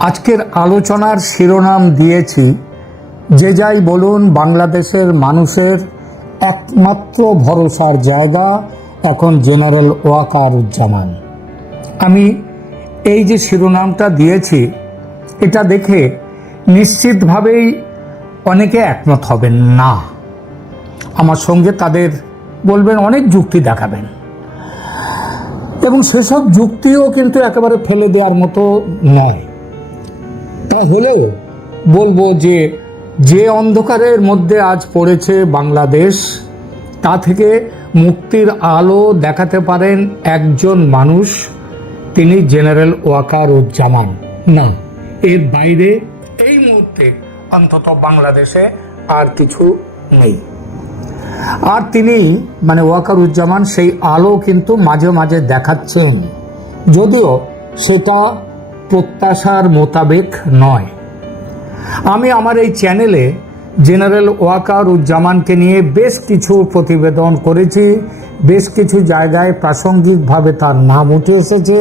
আজকের আলোচনার শিরোনাম দিয়েছি, যে যাই বলুন, বাংলাদেশের মানুষের একমাত্র ভরসার জায়গা এখন জেনারেল ওয়াকারুজ্জামান। আমি এই যে শিরোনামটা দিয়েছি, এটা দেখে নিশ্চিতভাবেই অনেকে একমত হবেন না। আমার সঙ্গে তাদের বলবেন, অনেক যুক্তি দেখাবেন। এবং সেসব যুক্তিও কিন্তু একেবারে ফেলে দেওয়ার মতো নয়। তা হলেও বলব যে যে অন্ধকারের মধ্যে আজ পড়েছে বাংলাদেশ, তা থেকে মুক্তির আলো দেখাতে পারেন একজন মানুষ, তিনি জেনারেল ওয়াকারুজ্জামান। না, এর বাইরে এই মুহূর্তে অন্তত বাংলাদেশে আর কিছু নেই। আর তিনি মানে ওয়াকারুজ্জামান, সেই আলো কিন্তু মাঝে মাঝে দেখাচ্ছেন। যদিও সেটা প্রত্যাশার মোতাবেক নয়। আমি আমার এই চ্যানেলে জেনারেল ওয়াকারুজ্জামানকে নিয়ে বেশ কিছু প্রতিবেদন করেছি, বেশ কিছু জায়গায় প্রাসঙ্গিকভাবে তার নাম উঠে এসেছে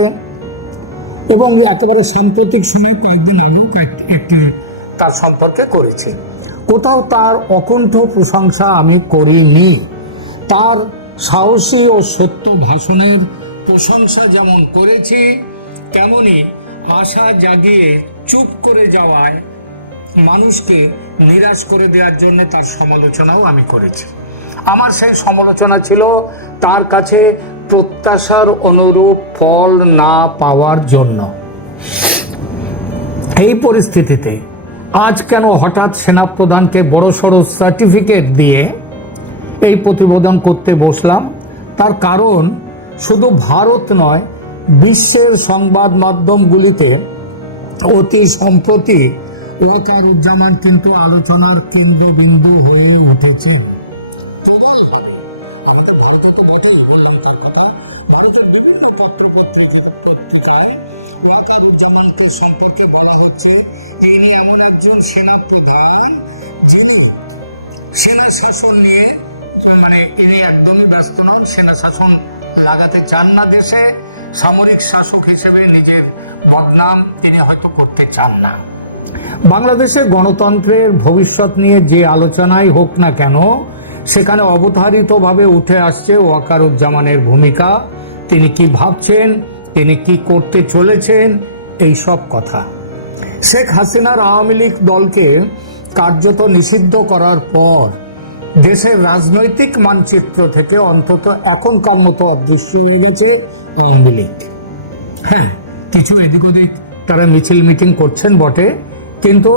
এবং একেবারে সাম্প্রতিক সময় কয়েকদিন একটা তার সম্পর্কে করেছি। কোথাও তার অকুণ্ঠ প্রশংসা আমি করিনি। তার সাহসী ও সত্য ভাষণের প্রশংসা যেমন করেছি, তেমনি আশা জাগিয়ে চুপ করে যাওয়ায় মানুষকে নিরাশ করে দেওয়ার জন্য তার সমালোচনাও আমি করেছি। আমার সেই সমালোচনা ছিল তার কাছে প্রত্যাশার অনুরূপ ফল না পাওয়ার জন্য। এই পরিস্থিতিতে আজ কেন হঠাৎ সেনাপ্রধানকে বড়সড় সার্টিফিকেট দিয়ে এই প্রতিবেদন করতে বসলাম? তার কারণ শুধু ভারত নয় বিশ্বের সংবাদ মাধ্যমগুলিতে অতি সম্প্রতি ওয়াকারুজ্জামান কিন্তু আলোচনার কেন্দ্রবিন্দু হয়ে উঠেছেন। সম্পর্কে বলা হচ্ছে একজন যিনি নিয়ে মানে তিনি একদমই ব্যস্ত সেনা শাসন লাগাতে চান না দেশে। সামরিক শাসক হিসেবে নিজের বদনাম তিনি হয়তো করতে চান না। বাংলাদেশে গণতন্ত্রের ভবিষ্যৎ নিয়ে যে আলোচনাই হোক না কেন, সেখানে অবধারিতভাবে উঠে আসছে ওয়াকারুজ্জামানের ভূমিকা। তিনি কি ভাবছেন, তিনি কি করতে চলেছেন, এই সব কথা। শেখ হাসিনার আওয়ামী লীগ দলকে কার্যত নিষিদ্ধ করার পর দেশের রাজনৈতিক মানচিত্র থেকে অন্তত এখনকার মতো অদৃশ্য হয়ে গেছে আওয়ামী লীগ। হ্যাঁ কিছু এদিক ওদিক তারা মিছিল মিটিং করছেন বটে, কিন্তু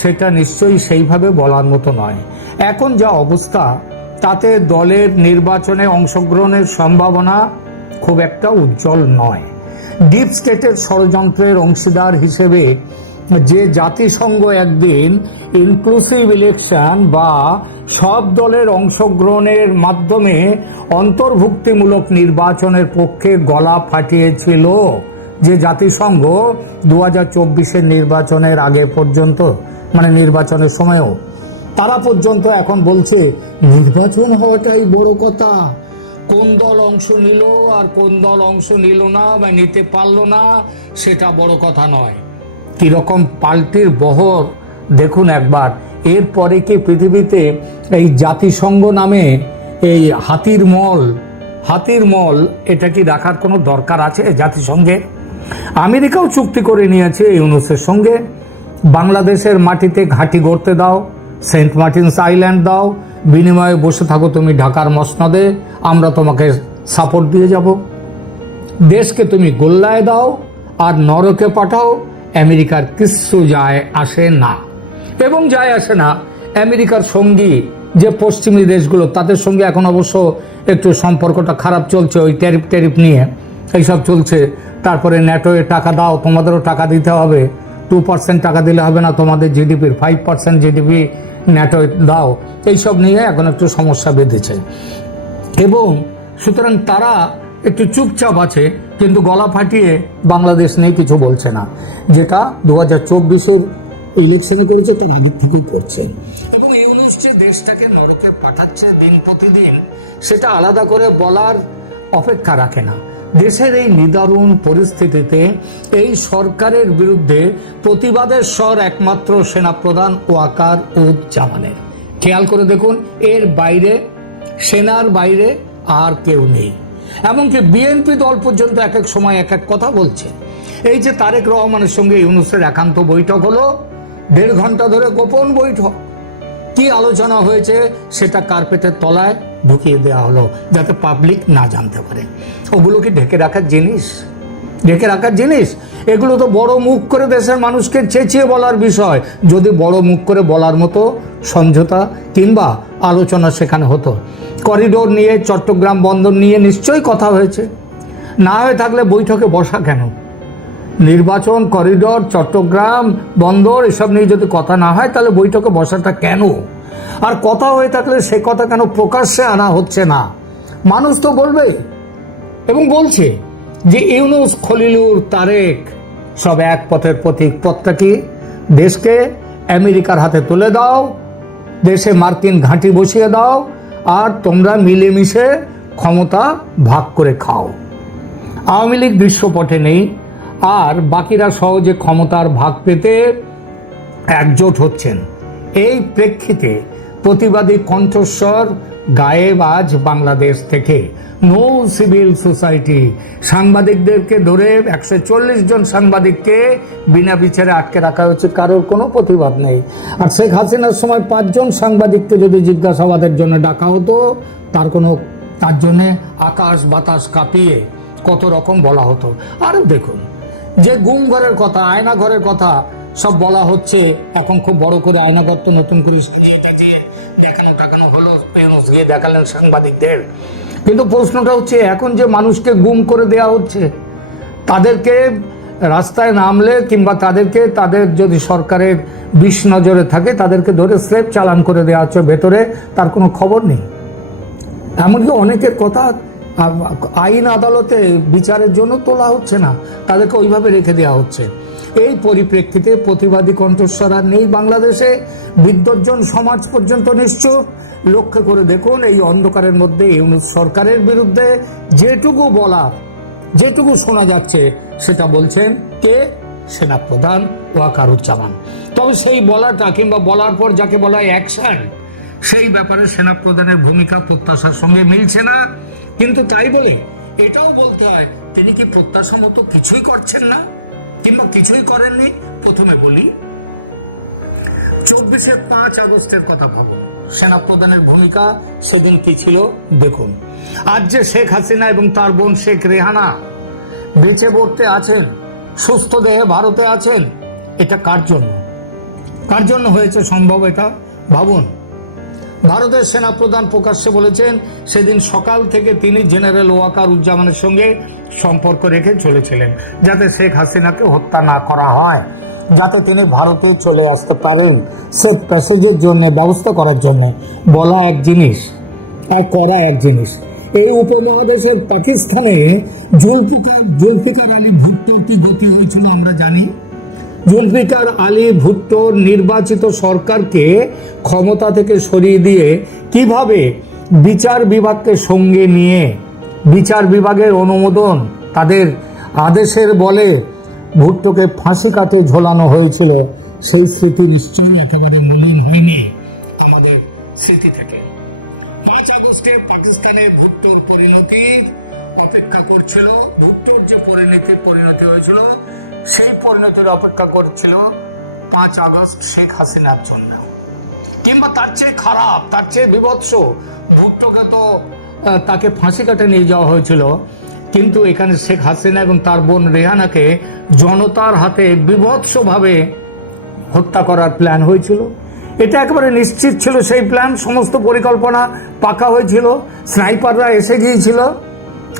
সেটা নিশ্চয়ই সেইভাবে বলার মতো নয়। এখন যা অবস্থা, তাতে দলের নির্বাচনে অংশগ্রহণের সম্ভাবনা খুব একটা উজ্জ্বল নয়। ডিপ স্টেটের ষড়যন্ত্রের অংশীদার হিসেবে যে জাতিসংঘ একদিন ইনক্লুসিভ ইলেকশন বা সব দলের অংশগ্রহণের মাধ্যমে অন্তর্ভুক্তিমূলক নির্বাচনের পক্ষে গলা ফাটিয়েছিল যে জাতিসংঘ দু হাজার চব্বিশের নির্বাচনের আগে পর্যন্ত মানে নির্বাচনের সময়ও। তারা পর্যন্ত এখন বলছে, নির্বাচন হওয়াটাই বড় কথা। কোন দল অংশ নিল আর কোন দল অংশ নিল না বা নিতে পারল না, সেটা বড় কথা নয়। কীরকম পাল্টির বহর দেখুন একবার। এরপরে কি পৃথিবীতে এই জাতিসংঘ নামে এই হাতির মল হাতির মল, এটা কি রাখার কোনো দরকার আছে জাতিসংঘে? আমেরিকাও চুক্তি করে নিয়েছে ইউনুসের সঙ্গে। বাংলাদেশের মাটিতে ঘাঁটি গড়তে দাও, সেন্ট মার্টিনস আইল্যান্ড দাও, বিনিময়ে বসে থাকো তুমি ঢাকার মসনদে, আমরা তোমাকে সাপোর্ট দিয়ে যাব। দেশকে তুমি গোল্লায় দাও আর নরকে পাঠাও আমেরিকার কিচ্ছু যায় আসে না। এবং যায় আসে না, আমেরিকার সঙ্গী যে পশ্চিমী দেশগুলো, তাদের সঙ্গে এখন অবশ্য একটু সম্পর্কটা খারাপ চলছে, ওই ট্যারিফ ট্যারিফ নিয়ে। এইসব চলছে। তারপরে ন্যাটোয়ে টাকা দাও, তোমাদেরও টাকা দিতে হবে। টু পার্সেন্ট টাকা দিলে হবে না, তোমাদের জিডিপির ফাইভ পার্সেন্ট জিডিপি ন্যাটোয়ে দাও। এইসব নিয়ে এখন একটু সমস্যা বেঁধেছে। এবং সুতরাং তারা একটু চুপচাপ আছে, কিন্তু গলা ফাটিয়ে বাংলাদেশ নিয়ে কিছু বলছে না। যেটা দু হাজার চব্বিশের ইলেকশনে করেছে, তার আগের থেকেই করছে। দেশটাকে নরকে পাঠাচ্ছে দিন প্রতিদিন, সেটা আলাদা করে বলার অপেক্ষা রাখে না। দেশের এই নিদারুণ পরিস্থিতিতে এই সরকারের বিরুদ্ধে প্রতিবাদের স্বর একমাত্র সেনাপ্রধান ওয়াকার উজ্জামানের খেয়াল করে দেখুন, এর বাইরে, সেনার বাইরে আর কেউ নেই। এমনকি বিএনপি দল পর্যন্ত এক এক সময় এক এক কথা বলছে। এই যে তারেক রহমানের সঙ্গে ইউনুসের একান্ত বৈঠক হলো, দেড় ঘণ্টা ধরে গোপন বৈঠক। কি আলোচনা হয়েছে সেটা কার্পেটের তলায় ঢুকিয়ে দেওয়া হলো, যাতে পাবলিক না জানতে পারে। ওগুলো কি ঢেকে রাখার জিনিস? ঢেকে রাখার জিনিস? এগুলো তো বড় মুখ করে দেশের মানুষকে চেঁচিয়ে বলার বিষয়। যদি বড় মুখ করে বলার মতো সমঝোতা কিংবা আলোচনা সেখানে হতো। করিডোর নিয়ে, চট্টগ্রাম বন্দর নিয়ে নিশ্চয়ই কথা হয়েছে। না হয়ে থাকলে বৈঠকে বসা কেন? নির্বাচন, করিডোর, চট্টগ্রাম বন্দর, এসব নিয়ে যদি কথা না হয়, তাহলে বৈঠকে বসাটা কেন? আর কথা হয়ে থাকলে সে কথা কেন প্রকাশ্যে আনা হচ্ছে না? মানুষ তো বলবে এবং বলছে। যে ইউনুস খলিলুর তারেক সব এক পথের প্রতীক পথটা দেশকে আমেরিকার হাতে তুলে দাও, দেশে মার্কিন ঘাঁটি বসিয়ে দাও, আর তোমরা মিলেমিশে ক্ষমতা ভাগ করে খাও। আওয়ামী লীগ দৃশ্যপটে নেই, আর বাকিরা সহজে ক্ষমতার ভাগ পেতে একজোট হচ্ছেন। এই প্রেক্ষিতে প্রতিবাদী কণ্ঠস্বর গায়েব আজ বাংলাদেশ থেকে। নো সিভিল সোসাইটি সাংবাদিকদেরকে ধরে একশো চল্লিশ জন সাংবাদিককে বিনা বিচারে আটকে রাখা হয়েছে, কারোর কোনো প্রতিবাদ নেই। আর শেখ হাসিনার সময় পাঁচজন সাংবাদিককে যদি জিজ্ঞাসাবাদের জন্য ডাকা হতো, তার কোনো, তার জন্যে আকাশ বাতাস কাঁপিয়ে কত রকম বলা হতো। আরও দেখুন, যে গুম ঘরের কথা, আয়না ঘরের কথা সব বলা হচ্ছে, এখন খুব বড় করে আয়নাঘর তো নতুন করে সাজিয়ে গিয়ে দেখালেন সাংবাদিকদের। কিন্তু প্রশ্নটা হচ্ছে, এখন যে মানুষকে গুম করে দেয়া হচ্ছে, তাদেরকে রাস্তায় নামলে কিংবা তাদেরকে তাদের যদি সরকারের বিষ নজরে থাকে, তাদেরকে ধরে স্রেফ চালান করে দেওয়া হচ্ছে, ভেতরে তার কোনো খবর নেই। এমনকি অনেকের কথা, আইন আদালতে বিচারের জন্য তোলা হচ্ছে না, তাদেরকে ওইভাবে রেখে দেওয়া হচ্ছে। এই পরিপ্রেক্ষিতে প্রতিবাদী কণ্ঠস্বর নেই বাংলাদেশে বিদ্যর্জন সমাজ পর্যন্ত নিশ্চুপ। লক্ষ্য করে দেখুন, এই অন্ধকারের মধ্যে ইউনুস সরকারের বিরুদ্ধে যেটুকু বলা যেটুকু শোনা যাচ্ছে, সেটা বলছেন কে? সেনাপ্রধান ওয়াকারুজ্জামান। তবে সেই বলাটা কিংবা বলার পর যাকে বলা হয় অ্যাকশন, সেই ব্যাপারে সেনাপ্রধানের ভূমিকা প্রত্যাশার সঙ্গে মিলছে না। কিন্তু তাই বলে এটাও বলতে হয়, তিনি কি প্রত্যাশা মতো কিছুই করছেন না? কিংবা কিছুই করেননি? প্রথমে বলি, চব্বিশে পাঁচ আগস্টের কথা ভাবো সেনাপ্রধানের ভূমিকা সেদিন কি ছিল? দেখুন, আজ যে শেখ হাসিনা এবং তার বোন শেখ রেহানা বেঁচে পড়তে আছেন, সুস্থ দেহে ভারতে আছেন, এটা কার জন্য? কার জন্য হয়েছে সম্ভব এটা? ভাবুন, ভারতের সেনাপ্রধান প্রকাশ্যে বলেছেন, সেদিন সকাল থেকে তিনি জেনারেল ওয়াকার উজ্জামানের সঙ্গে সম্পর্ক রেখে চলেছিলেন, যাতে শেখ হাসিনাকে হত্যা না করা হয়, যাতে তিনি ভারতে চলে আসতে পারেন সেফ প্যাসেজের জন্য, ব্যবস্থা করার জন্য। বলা এক জিনিস, আর করা এক জিনিস। এই উপমহাদেশের পাকিস্তানে জুলফিকার জুলফিকার আলী ভুট্টোর কি গতি হয়েছিল আমরা জানি? জুলফিকার আলী ভুট্টোর নির্বাচিত সরকারকে ক্ষমতা থেকে সরিয়ে দিয়ে কীভাবে বিচার বিভাগকে সঙ্গে নিয়ে বিচার বিভাগের অনুমোদন তাদের আদেশের বলে ভুট্টোকে ফাঁসি কাটে ঝোলানো হয়েছিল। সেই স্মৃতি নিশ্চয়ই একেবারে মলিন হয়নি যে পরিণতি হয়েছিল, সেই পরিণতির অপেক্ষা করছিল পাঁচ আগস্ট শেখ হাসিনার জন্য। কিংবা তার চেয়ে খারাপ, তার চেয়ে বিভৎস ভুট্টোকে তো তাকে ফাঁসি কাটে নিয়ে যাওয়া হয়েছিল। কিন্তু এখানে শেখ হাসিনা এবং তার বোন রেহানাকে জনতার হাতে বিভৎসভাবে হত্যা করার প্ল্যান হয়েছিল। এটা একেবারে নিশ্চিত ছিল সেই প্ল্যান। সমস্ত পরিকল্পনা পাকা হয়েছিল। স্নাইপাররা এসে গিয়েছিল।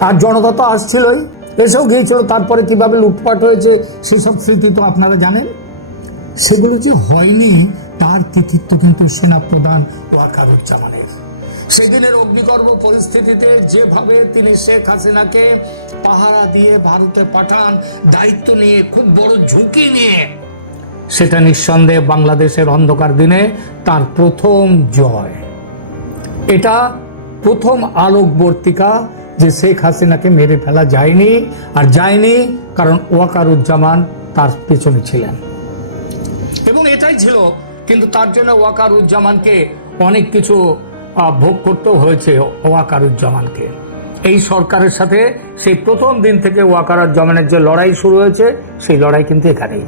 আর জনতা তো আসছিলই। এসেও গিয়েছিল। তারপরে কীভাবে লুটপাট হয়েছে সেসব স্মৃতি তো আপনারা জানেন। সেগুলো যে হয়নি, তার কৃতিত্ব কিন্তু সেনাপ্রধান ওয়াকারুজ্জামানের। সেদিনের অগ্নিগর্ভ পরিস্থিতিতে যেভাবে তিনি শেখ হাসিনাকে পাহারা দিয়ে ভারতে পাঠান, দায়িত্ব নিয়ে, খুব বড় ঝুঁকি নিয়ে, সেটা নিঃসন্দেহে বাংলাদেশের অন্ধকার দিনে তার প্রথম জয়। এটা প্রথম আলোকবর্তিকা যে শেখ হাসিনাকে মেরে ফেলা যায়নি, আর যায়নি কারণ ওয়াকারুজ্জামান তার পেছনে ছিলেন। এবং এটাই ছিল, কিন্তু তার জন্য ওয়াকারুজ্জামানকে অনেক কিছু ভোগ করতেও হয়েছে ওয়াকারুজ্জামানকে। এই সরকারের সাথে সেই প্রথম দিন থেকে ওয়াকারুজ্জামানের যে লড়াই শুরু হয়েছে, সেই লড়াই কিন্তু এখানেই।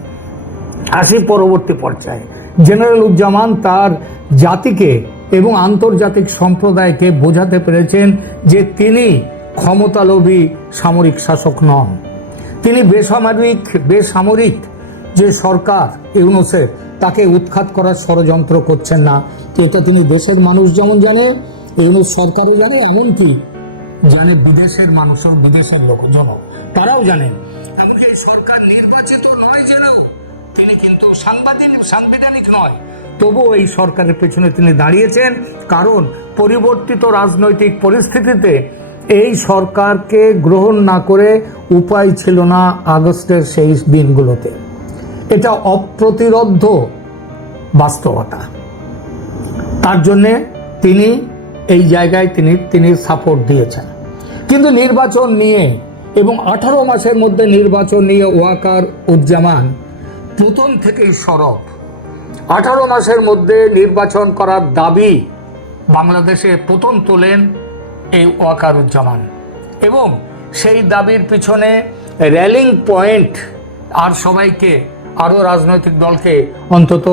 আসি পরবর্তী পর্যায়ে। জেনারেল উজ্জামান তার জাতিকে এবং আন্তর্জাতিক সম্প্রদায়কে বোঝাতে পেরেছেন যে তিনি ক্ষমতালোভী সামরিক শাসক নন। তিনি বেসামরিক বেসামরিক যে সরকার ইউনুসের তাকে উৎখাত করার ষড়যন্ত্র করছেন না। এটা তিনি দেশের মানুষ যেমন জানে ইউনুস সরকারও জানে, এমনকি জানে বিদেশের মানুষও, বিদেশের তারাও জেনেও তিনি কিন্তু সাংবাদিক, সাংবিধানিক নয়। তবুও এই সরকারের পেছনে তিনি দাঁড়িয়েছেন, কারণ পরিবর্তিত রাজনৈতিক পরিস্থিতিতে এই সরকারকে গ্রহণ না করে উপায় ছিল না আগস্টের সেই দিনগুলোতে। এটা অপ্রতিরোধ্য বাস্তবতা। তার জন্যে তিনি এই জায়গায় তিনি তিনি সাপোর্ট দিয়েছেন। কিন্তু নির্বাচন নিয়ে এবং আঠারো মাসের মধ্যে নির্বাচন নিয়ে ওয়াকার উজ্জামান প্রথম থেকেই সরব। আঠারো মাসের মধ্যে নির্বাচন করার দাবি বাংলাদেশে প্রথম তোলেন এই ওয়াকারুজ্জামান এবং সেই দাবির পিছনে র্যালিং পয়েন্ট আর সবাইকে আরও রাজনৈতিক দলকে অন্তত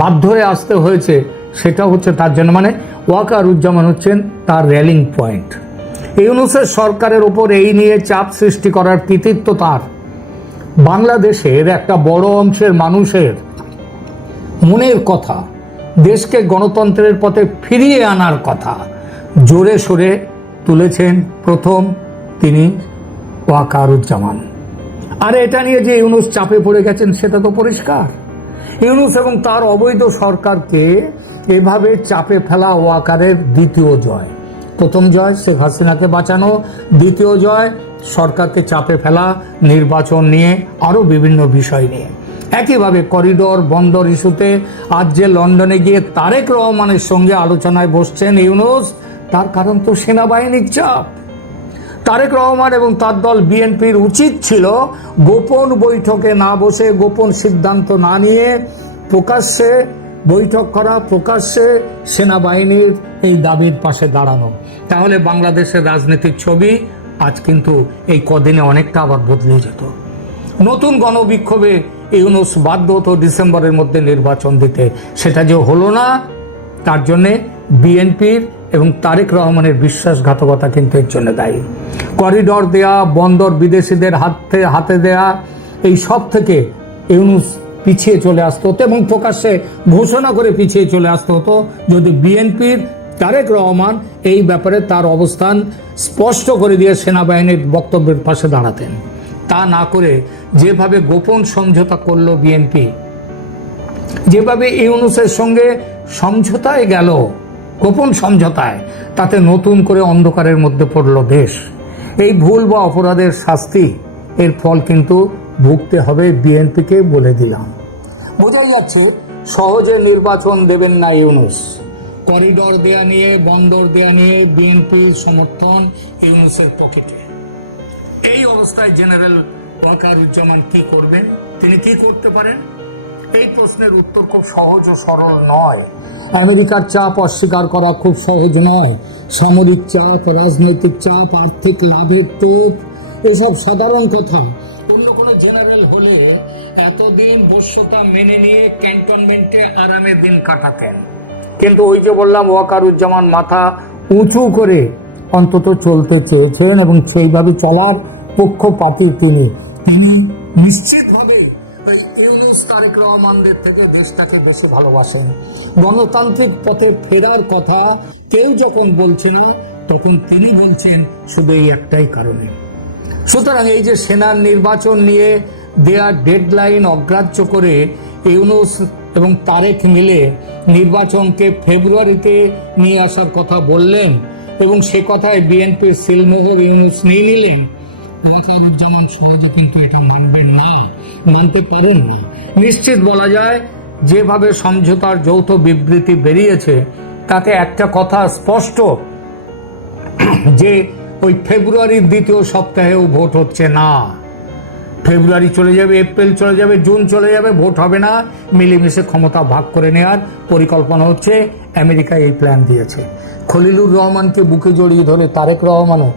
বাধ্য হয়ে আসতে হয়েছে, সেটা হচ্ছে তার জন্য। মানে ওয়াকারুজ্জামান হচ্ছেন তার র্যালিং পয়েন্ট। ইউনুসের সরকারের ওপর এই নিয়ে চাপ সৃষ্টি করার কৃতিত্ব তার। বাংলাদেশের একটা বড় অংশের মানুষের মনের কথা, দেশকে গণতন্ত্রের পথে ফিরিয়ে আনার কথা, জোরে সোরে তুলেছেন প্রথম তিনি ওয়াকারুজ্জামান আর এটা নিয়ে যে ইউনুস চাপে পড়ে গেছেন, সেটা তো পরিষ্কার। ইউনুস এবং তার অবৈধ সরকারকে এভাবে চাপে ফেলা ওয়াকারের দ্বিতীয় জয়। প্রথম জয় শেখ হাসিনাকে বাঁচানো, দ্বিতীয় জয় সরকারকে চাপে ফেলা, নির্বাচন নিয়ে আরও বিভিন্ন বিষয় নিয়ে। একইভাবে করিডোর, বন্দর ইস্যুতে আজ যে লন্ডনে গিয়ে তারেক রহমানের সঙ্গে আলোচনায় বসছেন ইউনুস, তার কারণ তো সেনাবাহিনীর চাপ। তারেক রহমান এবং তার দল বিএনপির উচিত ছিল গোপন বৈঠকে না বসে, গোপন সিদ্ধান্ত না নিয়ে প্রকাশ্যে বৈঠক করা, প্রকাশ্যে সেনাবাহিনীর এই দাবির পাশে দাঁড়ানো। তাহলে বাংলাদেশের রাজনীতির ছবি আজ কিন্তু এই কদিনে অনেকটা আবার বদলে যেত। নতুন গণবিক্ষোভে ইউনুস বাধ্য হতো ডিসেম্বরের মধ্যে নির্বাচন দিতে। সেটা যে হলো না তার জন্যে বিএনপির এবং তারেক রহমানের বিশ্বাসঘাতকতা কিন্তু এর জন্য দায়ী। করিডর দেয়া, বন্দর বিদেশিদের হাতে হাতে দেয়া, এই সব থেকে ইউনুস পিছিয়ে চলে আসতে হতো এবং প্রকাশ্যে ঘোষণা করে পিছিয়ে চলে আসতে হতো যদি বিএনপির তারেক রহমান এই ব্যাপারে তার অবস্থান স্পষ্ট করে দিয়ে সেনাবাহিনীর বক্তব্যের পাশে দাঁড়াতেন। তা না করে যেভাবে গোপন সমঝোতা করল বিএনপি, যেভাবে ইউনুসের সঙ্গে সমঝোতায় গেল, গোপন সমঝোতায়। তাতে নতুন করে অন্ধকারের মধ্যে পড়ল দেশ। এই ভুল বা অপরাধের শাস্তি, এর ফল কিন্তু ভুগতে হবে বিএনপিকে বলে দিলাম। বোঝাই যাচ্ছে, সহজে নির্বাচন দেবেন না ইউনুস। করিডর দেয়া নিয়ে, বন্দর দেয়া নিয়ে বিএনপির সমর্থন ইউনুসের পকেটে। এই অবস্থায় জেনারেল ওয়াকারুজ্জামান কি করবেন? তিনি কি করতে পারেন? এই প্রশ্নের উত্তর খুব সহজ ও সরল নয়। আমেরিকার চাপ অস্বীকার করা খুব সহজ নয়। সামরিক চাপ, রাজনৈতিক চাপ, আর্থিক লাভের টোপ এসব সাধারণ কথা। অন্য কোনো জেনারেল হলে এতদিন বস্যতা মেনে নিয়ে ক্যান্টনমেন্টে আরামে দিন কাটাতেন। কিন্তু ওই যে বললাম, ওয়াকারুজ্জামান মাথা উঁচু করে অন্তত চলতে চেয়েছেন এবং সেইভাবে চলার পক্ষপাতী তিনি। তিনি নিশ্চিতভাবে ভালোবাসেন। গণতান্ত্রিক পথে ফেরার কথা কেউ যখন বলছে না, তখন তিনি বলছেন, শুধু এই একটাই কারণে। সুতরাং এই যে সেনার নির্বাচন নিয়ে দেয়া ডেডলাইন অগ্রাহ্য করে ইউনুস এবং তারেক মিলে নির্বাচনকে ফেব্রুয়ারিতে নিয়ে আসার কথা বললেন এবং সে কথায় বিএনপির সিলমোহর ইউনুস নিয়ে নিলেন। ওয়াকারুজ্জামান সহজে কিন্তু এটা মানবেন না, মানতে পারেন না। নিশ্চিত বলা যায় যেভাবে সমঝোতার যৌথ বিবৃতি বেরিয়েছে, তাতে একটা কথা স্পষ্ট, যে ওই ফেব্রুয়ারির দ্বিতীয় সপ্তাহেও ভোট হচ্ছে না। ফেব্রুয়ারি চলে যাবে, এপ্রিল চলে যাবে, জুন চলে যাবে, ভোট হবে না। মিলেমিশে ক্ষমতা ভাগ করে নেওয়ার পরিকল্পনা হচ্ছে, আমেরিকা এই প্ল্যান দিয়েছে। খলিলুর রহমানকে বুকে জড়িয়ে ধরে তারেক রহমানও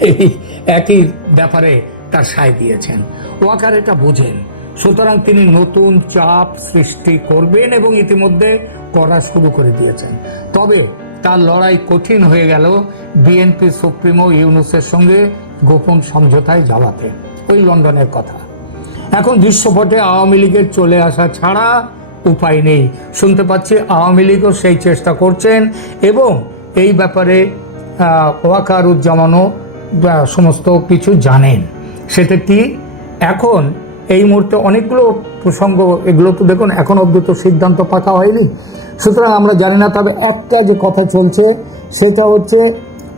এই একই ব্যাপারে তার সায় দিয়েছেন। ওয়াকার এটা বোঝেন। সুতরাং তিনি নতুন চাপ সৃষ্টি করবেন এবং ইতিমধ্যে করা শুরু করে দিয়েছেন। তবে তার লড়াই কঠিন হয়ে গেল বিএনপি সুপ্রিমো ইউনুসের সঙ্গে গোপন সমঝোতায় যাওয়াতে। ওই লন্ডনের কথা। এখন দৃশ্যপটে আওয়ামী লীগের চলে আসা ছাড়া উপায় নেই। শুনতে পাচ্ছি আওয়ামী লীগও সেই চেষ্টা করছেন এবং এই ব্যাপারে ওয়াকারুজ্জামানও সমস্ত কিছু জানেন। সেটা কি? এখন এই মুহূর্তে অনেকগুলো প্রসঙ্গ, এগুলো তো দেখুন, এখন অব্দি তো সিদ্ধান্ত পাকা হয়নি। সুতরাং আমরা জানি না, তবে একটা যে কথা চলছে, সেটা হচ্ছে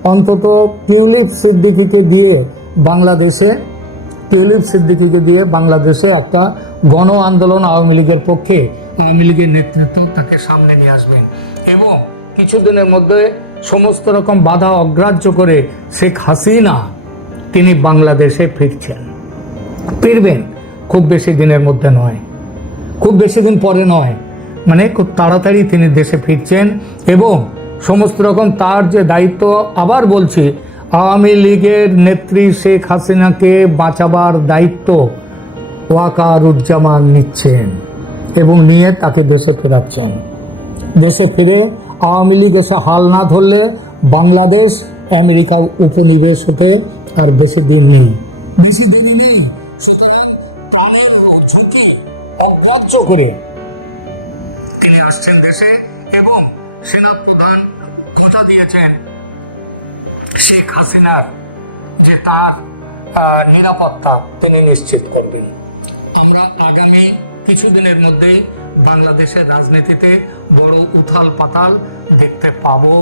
অন্তত টিউলিপ সিদ্দিকিকে দিয়ে বাংলাদেশে, টিউলিপ সিদ্দিকিকে দিয়ে বাংলাদেশে একটা গণ আন্দোলন আওয়ামী লীগের পক্ষে, আওয়ামী লীগের নেতৃত্ব তাকে সামনে নিয়ে আসবেন। এবং কিছুদিনের মধ্যে সমস্ত রকম বাধা অগ্রাহ্য করে শেখ হাসিনা, তিনি বাংলাদেশে ফিরছেন। ফিরবেন। খুব বেশি দিনের মধ্যে নয়। খুব বেশি দিন পরে নয়। মানে খুব তাড়াতাড়ি তিনি দেশে ফিরছেন এবং সমস্ত রকম তার যে দায়িত্ব, আবার বলছি, আওয়ামী লীগের নেত্রী শেখ হাসিনাকে বাঁচাবার দায়িত্ব ওয়াকারুজ্জামান নিচ্ছেন এবং নিয়ে তাকে দেশে ফেরাচ্ছেন। দেশে ফিরে আওয়ামী লীগ এসে হাল না ধরলে বাংলাদেশ আমেরিকার উপনিবেশ হতে আর বেশি দিন নেই। বেশি দিন নেই। করে। তিনি আসছেন দেশে এবং সেনাপ্রধান কথা দিয়েছেন শেখ হাসিনার যে তার নিরাপত্তা, তিনি নিশ্চিত করবেন। আমরা আগামী কিছুদিনের মধ্যে বাংলাদেশের রাজনীতিতে বড় উথাল পাতাল দেখতে পাবো।